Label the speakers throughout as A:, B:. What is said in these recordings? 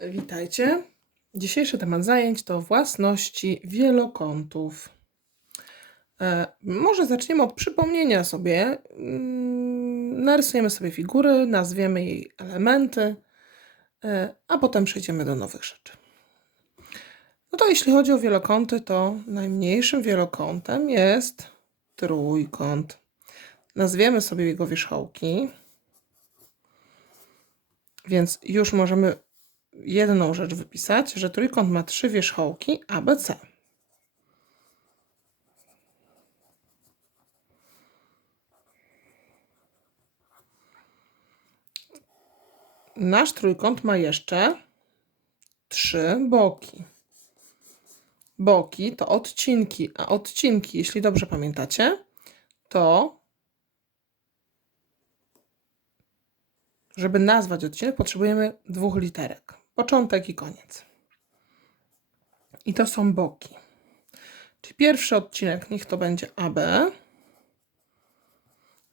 A: Witajcie. Dzisiejszy temat zajęć to własności wielokątów. E, może zaczniemy od przypomnienia sobie. Mm, Narysujemy sobie figury, nazwiemy jej elementy, e, a potem przejdziemy do nowych rzeczy. No to jeśli chodzi o wielokąty, to najmniejszym wielokątem jest trójkąt. Nazwiemy sobie jego wierzchołki. Więc już możemy jedną rzecz wypisać, że trójkąt ma trzy wierzchołki ABC. Nasz trójkąt ma jeszcze trzy boki. Boki to odcinki, a odcinki, jeśli dobrze pamiętacie, to żeby nazwać odcinek, potrzebujemy dwóch literek. Początek i koniec. I to są boki. Czyli pierwszy odcinek niech to będzie AB,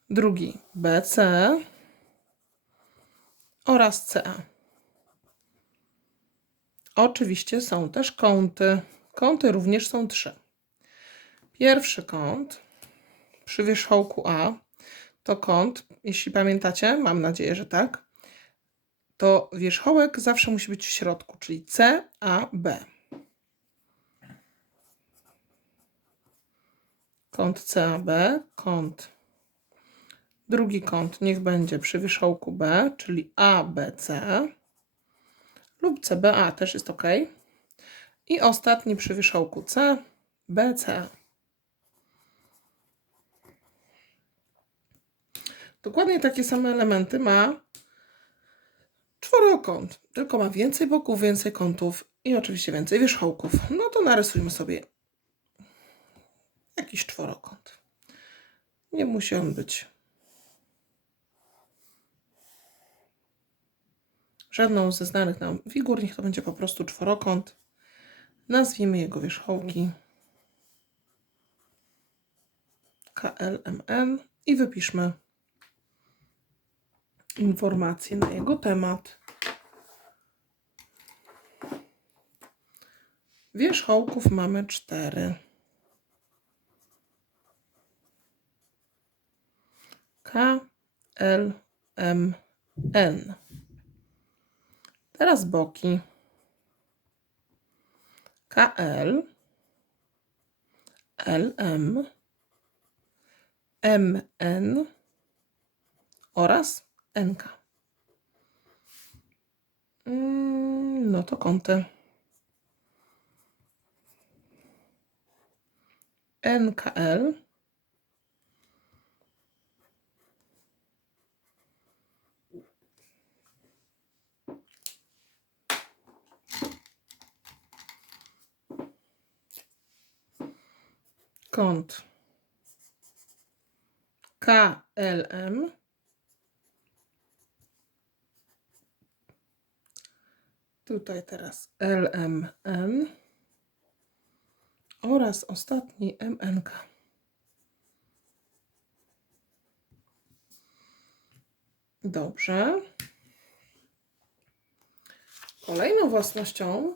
A: drugi BC oraz CA. Oczywiście są też kąty. Kąty również są trzy. Pierwszy kąt przy wierzchołku A to kąt, jeśli pamiętacie, mam nadzieję, że tak, to wierzchołek zawsze musi być w środku, czyli C, A, B. Kąt CAB, kąt. Drugi kąt niech będzie przy wierzchołku B, czyli ABC lub CBA też jest ok. I ostatni przy wierzchołku C, BC. Dokładnie takie same elementy ma czworokąt, tylko ma więcej boków, więcej kątów i oczywiście więcej wierzchołków. No to narysujmy sobie jakiś czworokąt. Nie musi on być żadną ze znanych nam figur, niech to będzie po prostu czworokąt. Nazwijmy jego wierzchołki KLMN i wypiszmy informacje na jego temat. Wierzchołków mamy cztery. K, L, M, N. Teraz boki. KL, LM, MN oraz NK. Mm, No to kąty. NKL. Kąt KLM. Tutaj teraz LMN oraz ostatni MNK. Dobrze. Kolejną własnością,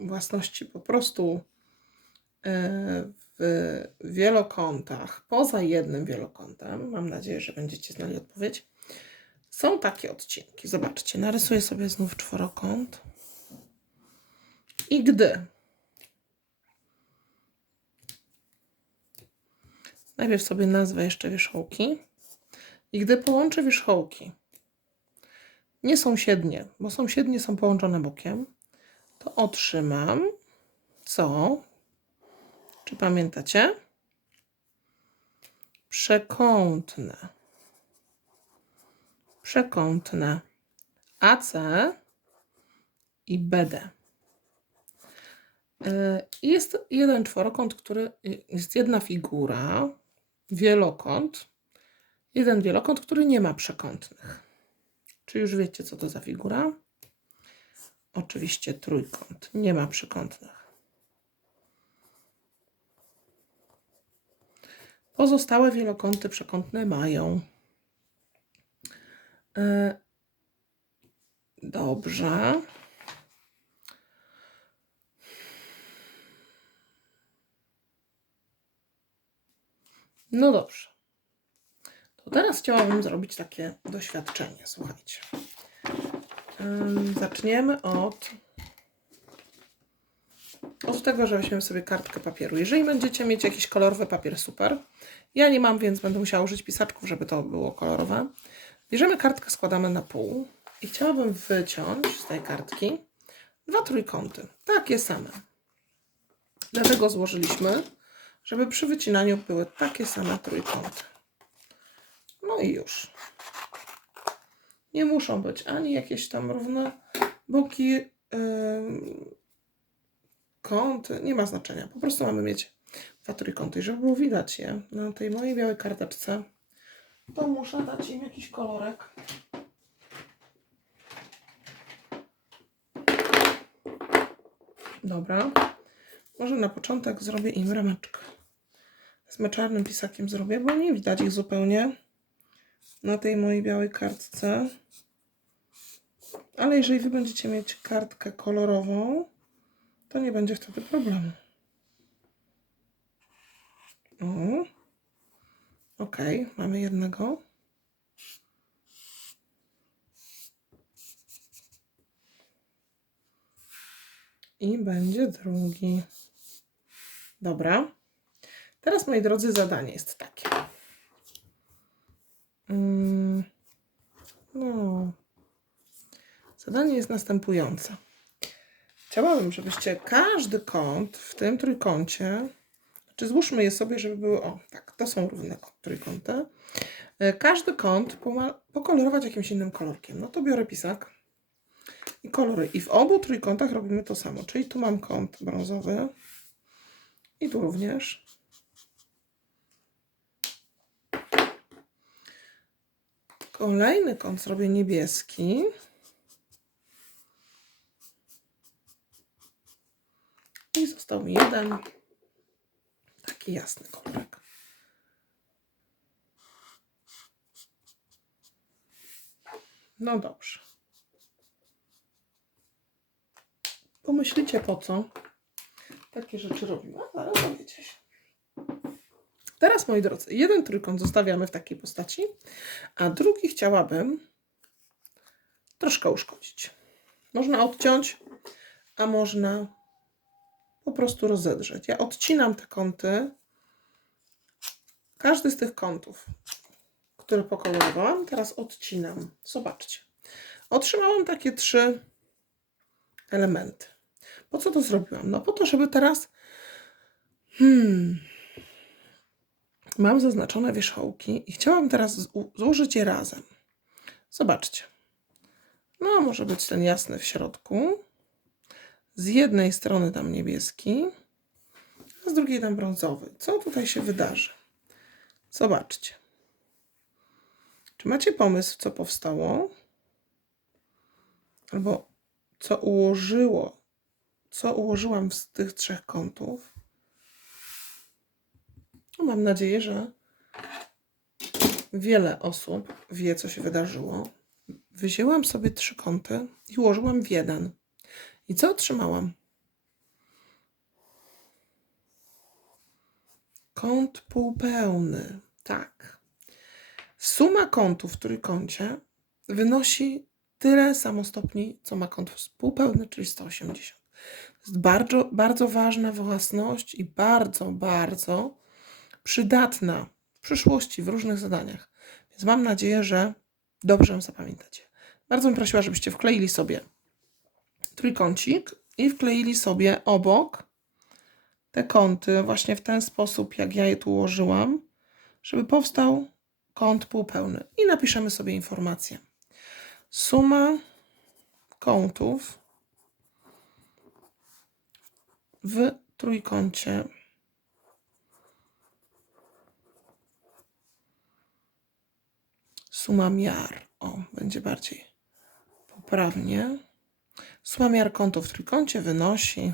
A: własności po prostu e, w wielokątach, poza jednym wielokątem, mam nadzieję, że będziecie znali odpowiedź, są takie odcinki. Zobaczcie, narysuję sobie znów czworokąt. I gdy najpierw sobie nazwę jeszcze wierzchołki i gdy połączę wierzchołki nie sąsiednie, bo sąsiednie są połączone bokiem, to otrzymam co? Czy pamiętacie? Przekątne przekątne AC i BD. E, jest jeden czworokąt, który jest jedna figura, wielokąt, jeden wielokąt, który nie ma przekątnych. Czy już wiecie, co to za figura? Oczywiście trójkąt, nie ma przekątnych. Pozostałe wielokąty przekątne mają. E, dobrze. No dobrze. To teraz chciałabym zrobić takie doświadczenie. Słuchajcie. Zaczniemy od, od tego, że weźmiemy sobie kartkę papieru. Jeżeli będziecie mieć jakiś kolorowy papier, super. Ja nie mam, więc będę musiała użyć pisaczków, żeby to było kolorowe. Bierzemy kartkę, składamy na pół i chciałabym wyciąć z tej kartki dwa trójkąty. Takie same. Dlatego złożyliśmy, żeby przy wycinaniu były takie same trójkąty. No i już. Nie muszą być ani jakieś tam równe boki, yy, kąty, nie ma znaczenia. Po prostu mamy mieć dwa trójkąty. Żeby było widać je na tej mojej białej karteczce, to muszę dać im jakiś kolorek. Dobra. Może na początek zrobię im rameczkę. Z czarnym pisakiem zrobię, bo nie widać ich zupełnie na tej mojej białej kartce. Ale jeżeli Wy będziecie mieć kartkę kolorową, to nie będzie wtedy problemu. O. Ok, mamy jednego. I będzie drugi. Dobra. Teraz, moi drodzy, zadanie jest takie. Mm, No. Zadanie jest następujące. Chciałabym, żebyście każdy kąt w tym trójkącie, czy złóżmy je sobie, żeby były, o tak, to są równe kąt- trójkąty. E, Każdy kąt pokolorować jakimś innym kolorkiem. No to biorę pisak i kolory. I w obu trójkątach robimy to samo. Czyli tu mam kąt brązowy i tu również. Kolejny kąt zrobię niebieski. I został mi jeden taki jasny kolorek. No dobrze. Pomyślicie po co takie rzeczy robimy, a zaraz dowiecie się. Teraz, moi drodzy, jeden trójkąt zostawiamy w takiej postaci, a drugi chciałabym troszkę uszkodzić. Można odciąć, a można po prostu rozedrzeć. Ja odcinam te kąty. Każdy z tych kątów, które pokolorowałam, teraz odcinam. Zobaczcie. Otrzymałam takie trzy elementy. Po co to zrobiłam? No po to, żeby teraz hmm, mam zaznaczone wierzchołki i chciałam teraz złożyć je razem. Zobaczcie. No, może być ten jasny w środku. Z jednej strony tam niebieski, a z drugiej tam brązowy. Co tutaj się wydarzy? Zobaczcie. Czy macie pomysł, co powstało? Albo co ułożyło, co ułożyłam z tych trzech kątów? No, mam nadzieję, że wiele osób wie, co się wydarzyło. Wzięłam sobie trzy kąty i ułożyłam w jeden. I co otrzymałam? Kąt półpełny. Tak. Suma kątów w trójkącie wynosi tyle samo stopni, co ma kąt półpełny, czyli 180. To jest bardzo, bardzo ważna własność i bardzo, bardzo przydatna w przyszłości w różnych zadaniach. Więc mam nadzieję, że dobrze ją zapamiętacie. Bardzo bym prosiła, żebyście wkleili sobie trójkącik i wkleili sobie obok te kąty właśnie w ten sposób, jak ja je tu ułożyłam, żeby powstał kąt półpełny. I napiszemy sobie informację. Suma kątów w trójkącie suma miar. O, będzie bardziej poprawnie. Suma miar kątów w trójkącie wynosi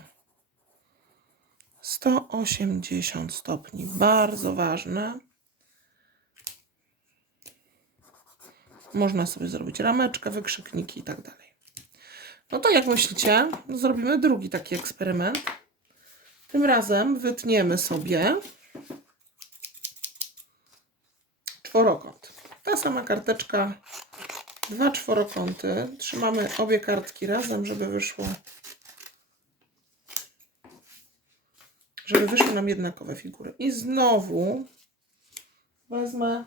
A: 180 stopni. Bardzo ważne. Można sobie zrobić rameczkę, wykrzykniki i tak dalej. No to jak myślicie, zrobimy drugi taki eksperyment. Tym razem wytniemy sobie czworokąt. Ta sama karteczka, dwa czworokąty. Trzymamy obie kartki razem, żeby wyszło żeby wyszły nam jednakowe figury. I znowu wezmę,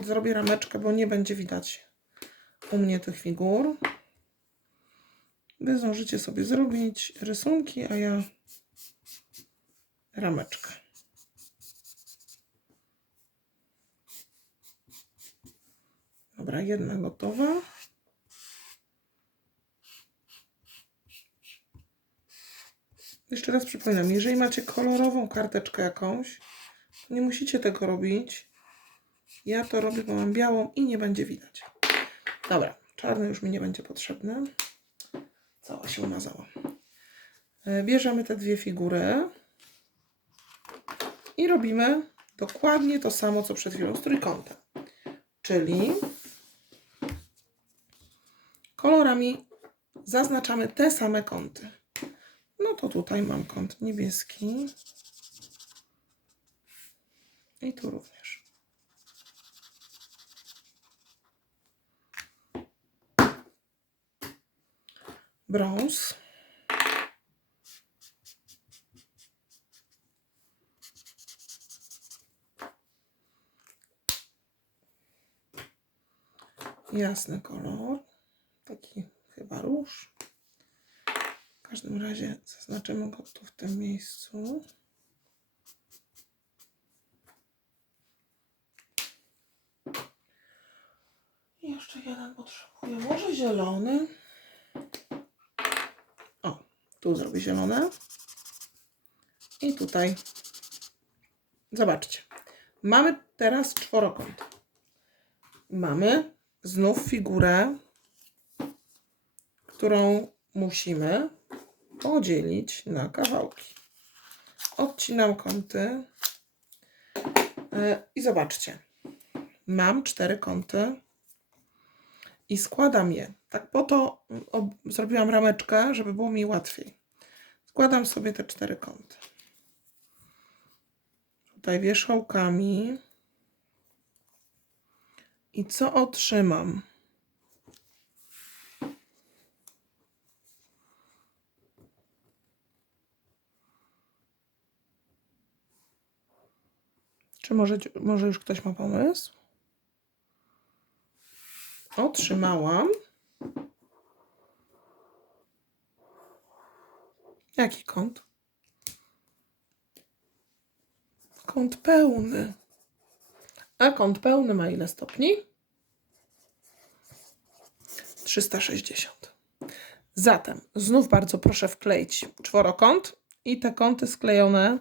A: zrobię rameczkę, bo nie będzie widać u mnie tych figur. Wy zdążycie sobie zrobić rysunki, a ja rameczkę. Dobra, jedna gotowa. Jeszcze raz przypominam, jeżeli macie kolorową karteczkę jakąś, to nie musicie tego robić. Ja to robię, bo mam białą i nie będzie widać. Dobra, czarny już mi nie będzie potrzebny. Cała się umazała. E, Bierzemy te dwie figury i robimy dokładnie to samo, co przed chwilą z trójkątem. Czyli kolorami zaznaczamy te same kąty. No to tutaj mam kąt niebieski. I tu również. Brąz. Jasny kolor. Taki chyba róż. W każdym razie zaznaczymy go tu w tym miejscu. I jeszcze jeden potrzebuję. Może zielony. O, tu zrobię zielone. I tutaj. Zobaczcie. Mamy teraz czworokąt. Mamy znów figurę, którą musimy podzielić na kawałki. Odcinam kąty e, i zobaczcie. Mam cztery kąty i składam je. Tak po to mm, ob- zrobiłam rameczkę, żeby było mi łatwiej. Składam sobie te cztery kąty. Tutaj wierzchołkami. I co otrzymam? Czy może, może już ktoś ma pomysł? Otrzymałam. Jaki kąt? Kąt pełny. A kąt pełny ma ile stopni? 360. Zatem znów bardzo proszę wkleić czworokąt i te kąty sklejone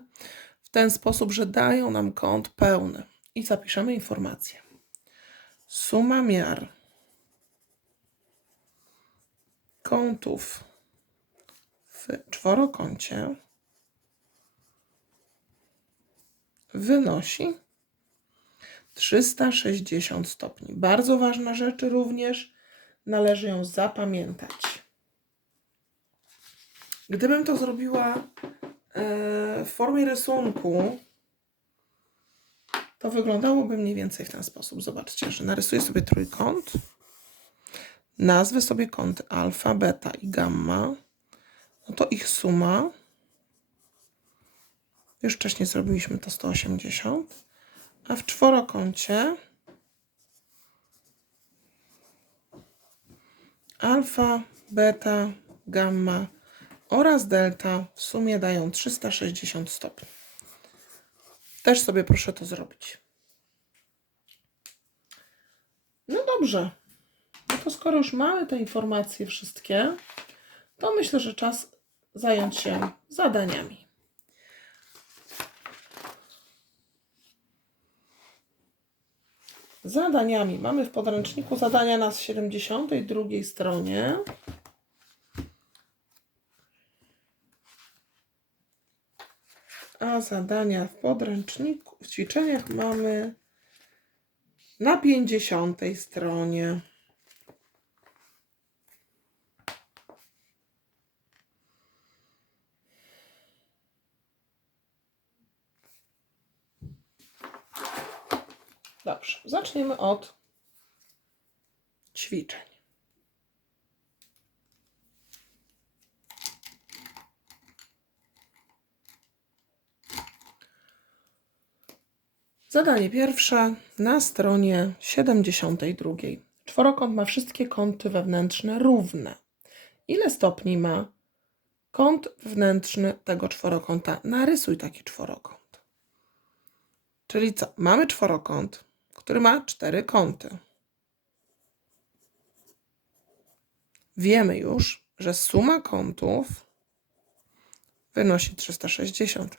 A: w ten sposób, że dają nam kąt pełny. I zapiszemy informację. Suma miar kątów w czworokącie wynosi 360 stopni. Bardzo ważna rzecz również, należy ją zapamiętać. Gdybym to zrobiła w formie rysunku, to wyglądałoby mniej więcej w ten sposób. Zobaczcie, że narysuję sobie trójkąt, nazwę sobie kąty alfa, beta i gamma, no to ich suma, już wcześniej zrobiliśmy to 180, a w czworokącie alfa, beta, gamma oraz delta w sumie dają 360 stopni. Też sobie proszę to zrobić. No dobrze. No to skoro już mamy te informacje wszystkie, to myślę, że czas zająć się zadaniami. Zadaniami. Mamy w podręczniku zadania na 72 stronie. A zadania w podręczniku, w ćwiczeniach mamy na 50 stronie. Dobrze, zaczniemy od ćwiczeń. Zadanie pierwsze na stronie 72. Czworokąt ma wszystkie kąty wewnętrzne równe. Ile stopni ma kąt wewnętrzny tego czworokąta? Narysuj taki czworokąt. Czyli co? Mamy czworokąt, który ma cztery kąty. Wiemy już, że suma kątów wynosi 360.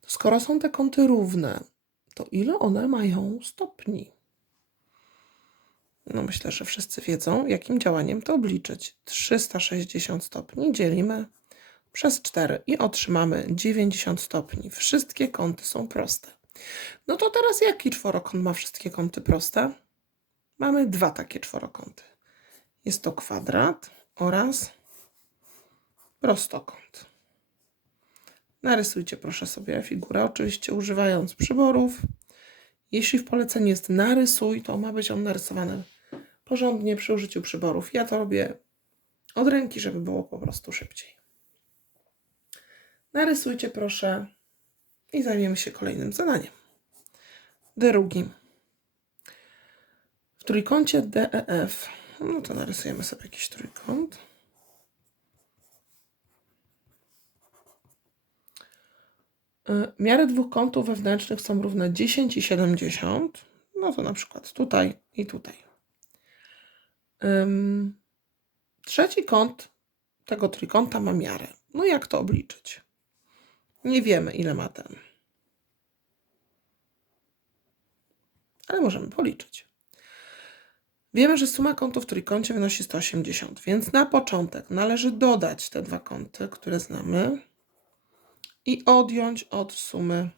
A: To skoro są te kąty równe, to ile one mają stopni? No myślę, że wszyscy wiedzą, jakim działaniem to obliczyć. 360 stopni dzielimy przez 4 i otrzymamy 90 stopni. Wszystkie kąty są proste. No to teraz jaki czworokąt ma wszystkie kąty proste? Mamy dwa takie czworokąty. Jest to kwadrat oraz prostokąt. Narysujcie proszę sobie figurę, oczywiście używając przyborów. Jeśli w poleceniu jest narysuj, to ma być on narysowany porządnie przy użyciu przyborów. Ja to robię od ręki, żeby było po prostu szybciej. Narysujcie proszę i zajmiemy się kolejnym zadaniem. Drugim. W trójkącie DEF, no to narysujemy sobie jakiś trójkąt. Miary dwóch kątów wewnętrznych są równe 10 i 70. No to na przykład tutaj i tutaj. Trzeci kąt tego trójkąta ma miarę. No jak to obliczyć? Nie wiemy, ile ma ten. Ale możemy policzyć. Wiemy, że suma kątów w trójkącie wynosi 180, więc na początek należy dodać te dwa kąty, które znamy i odjąć od sumy.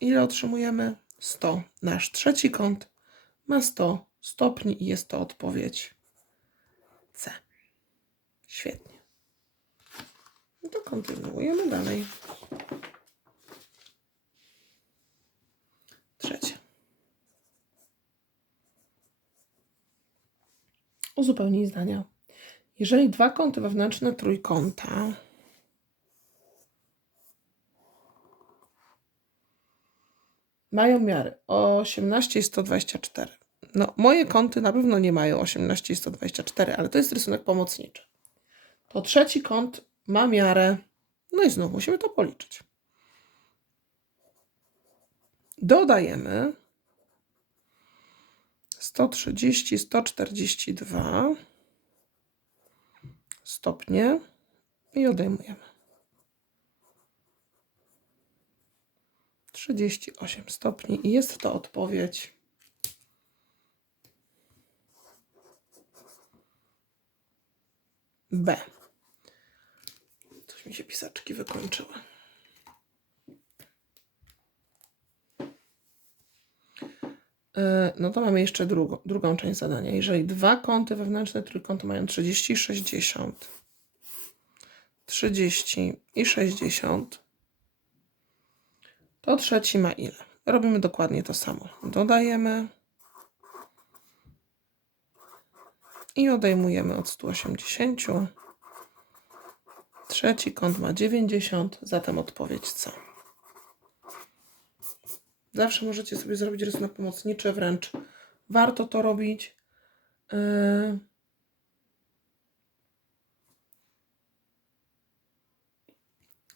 A: Ile otrzymujemy? 100. Nasz trzeci kąt ma 100 stopni i jest to odpowiedź C. Świetnie. No to kontynuujemy dalej. Trzecie. Uzupełnij zdania. Jeżeli dwa kąty wewnętrzne trójkąta mają miary 18 i 124. No, moje kąty na pewno nie mają 18 i 124, ale to jest rysunek pomocniczy. To trzeci kąt ma miarę, no i znów musimy to policzyć. Dodajemy 130, 142 stopnie i odejmujemy. 38 stopni i jest to odpowiedź B. Coś mi się pisaczki wykończyły. E, No to mamy jeszcze drugą, drugą część zadania. Jeżeli dwa kąty wewnętrzne trójkątu mają 30 i 60, 30 i 60, to trzeci ma ile? Robimy dokładnie to samo. Dodajemy i odejmujemy od 180. Trzeci kąt ma 90, zatem odpowiedź C. Zawsze możecie sobie zrobić rysunek pomocniczy, wręcz warto to robić. Yy.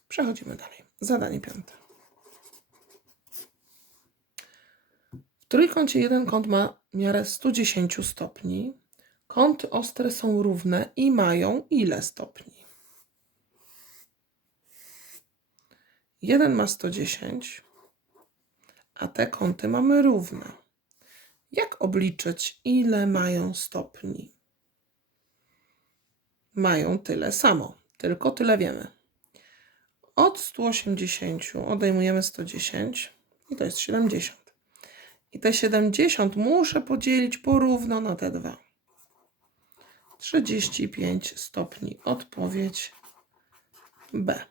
A: Przechodzimy dalej. Zadanie piąte. Trójkącie jeden kąt ma miarę 110 stopni. Kąty ostre są równe i mają ile stopni? Jeden ma 110, a te kąty mamy równe. Jak obliczyć, ile mają stopni? Mają tyle samo, tylko tyle wiemy. Od 180 odejmujemy 110 i to jest 70. I te 70 muszę podzielić porówno na te dwa. 35 stopni. Odpowiedź B.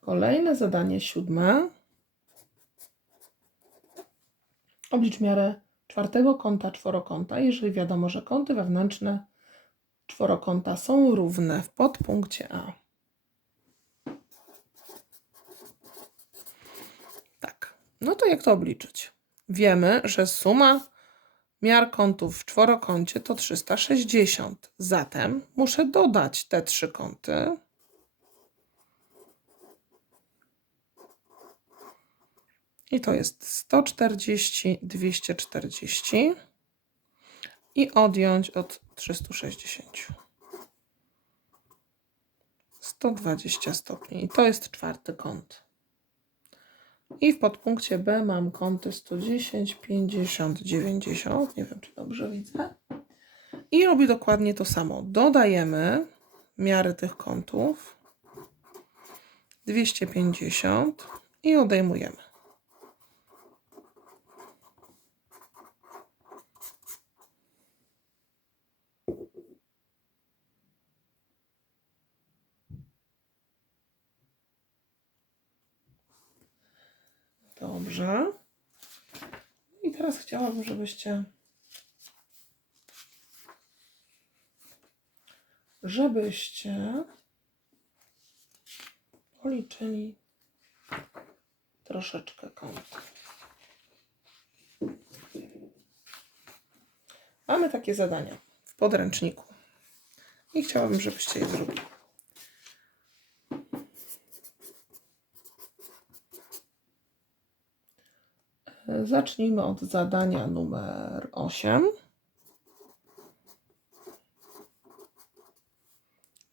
A: Kolejne zadanie siódme. Oblicz miarę czwartego kąta czworokąta, jeżeli wiadomo, że kąty wewnętrzne czworokąta są równe w podpunkcie A. Tak, no to jak to obliczyć? Wiemy, że suma miar kątów w czworokącie to 360. Zatem muszę dodać te trzy kąty. I to jest 140, 240 i odjąć od 360. 120 stopni. I to jest czwarty kąt. I w podpunkcie B mam kąty 110, 50, 90. Nie wiem, czy dobrze widzę. I robię dokładnie to samo. Dodajemy miary tych kątów. 250 i odejmujemy. Dobrze. I teraz chciałabym, żebyście żebyście policzyli troszeczkę kąt. Mamy takie zadania w podręczniku i chciałabym, żebyście je zrobili. Zacznijmy od zadania numer 8.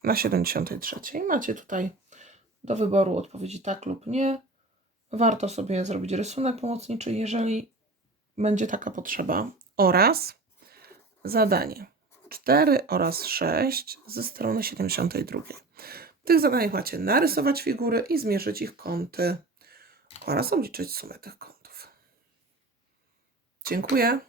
A: Na 73. Macie tutaj do wyboru odpowiedzi tak lub nie. Warto sobie zrobić rysunek pomocniczy, jeżeli będzie taka potrzeba. Oraz zadanie 4 oraz 6 ze strony 72. W tych zadaniach macie narysować figury i zmierzyć ich kąty oraz obliczyć sumę tych kątów. Dziękuję.